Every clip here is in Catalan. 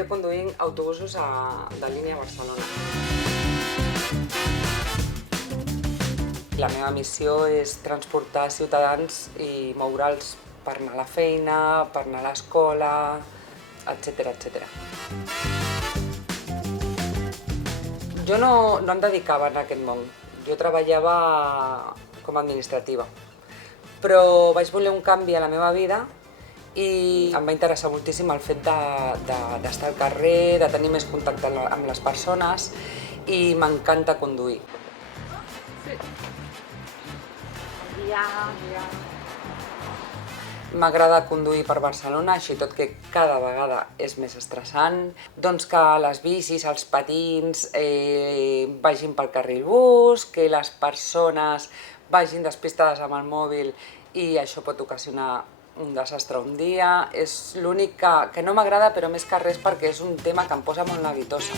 treballo conduint autobusos de línia a Barcelona. La meva missió és transportar ciutadans i moure'ls per anar a la feina, per anar a l'escola, etcètera, etcètera. Jo no em dedicava a aquest món. Jo treballava com a administrativa, però vaig voler un canvi a la meva vida i em va interessar moltíssim el fet d'estar al carrer, de tenir més contacte amb les persones i m'encanta conduir. M'agrada conduir per Barcelona, així tot que cada vegada és més estressant. Doncs que les bicis, els patins vagin pel carril bus, que les persones vagin despistades amb el mòbil i això pot ocasionar un desastre un dia. És l'únic que no m'agrada, però més que res perquè és un tema que em posa molt neguitosa.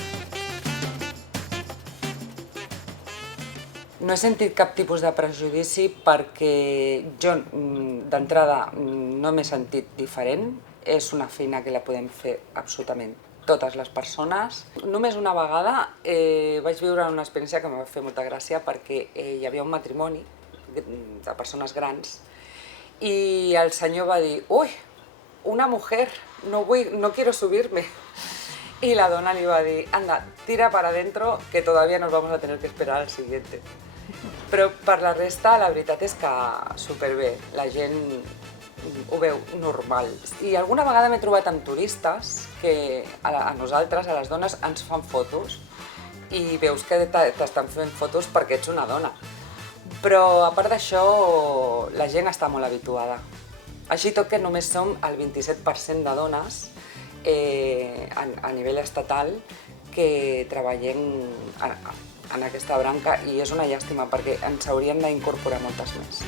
No he sentit cap tipus de prejudici perquè jo, d'entrada, no m'he sentit diferent. És una feina que la podem fer absolutament totes les persones. Només una vegada vaig viure una experiència que em va fer molta gràcia perquè hi havia un matrimoni de persones grans i el senyor va dir: «Ui, una mujer, no quiero subirme». Y la dona li va dir: «Anda, tira para adentro que todavía nos vamos a tener que esperar al siguiente». Però per la resta, la veritat és que superbé, la gent ho veu normal. I alguna vegada m'he trobat amb turistes que a nosaltres, a les dones, ens fan fotos i veus que t'estan fent fotos perquè ets una dona. Però a part d'això, la gent està molt habituada. Així tot que només som el 27% de dones a nivell estatal que treballem en aquesta branca i és una llàstima perquè ens hauríem d'incorporar moltes més.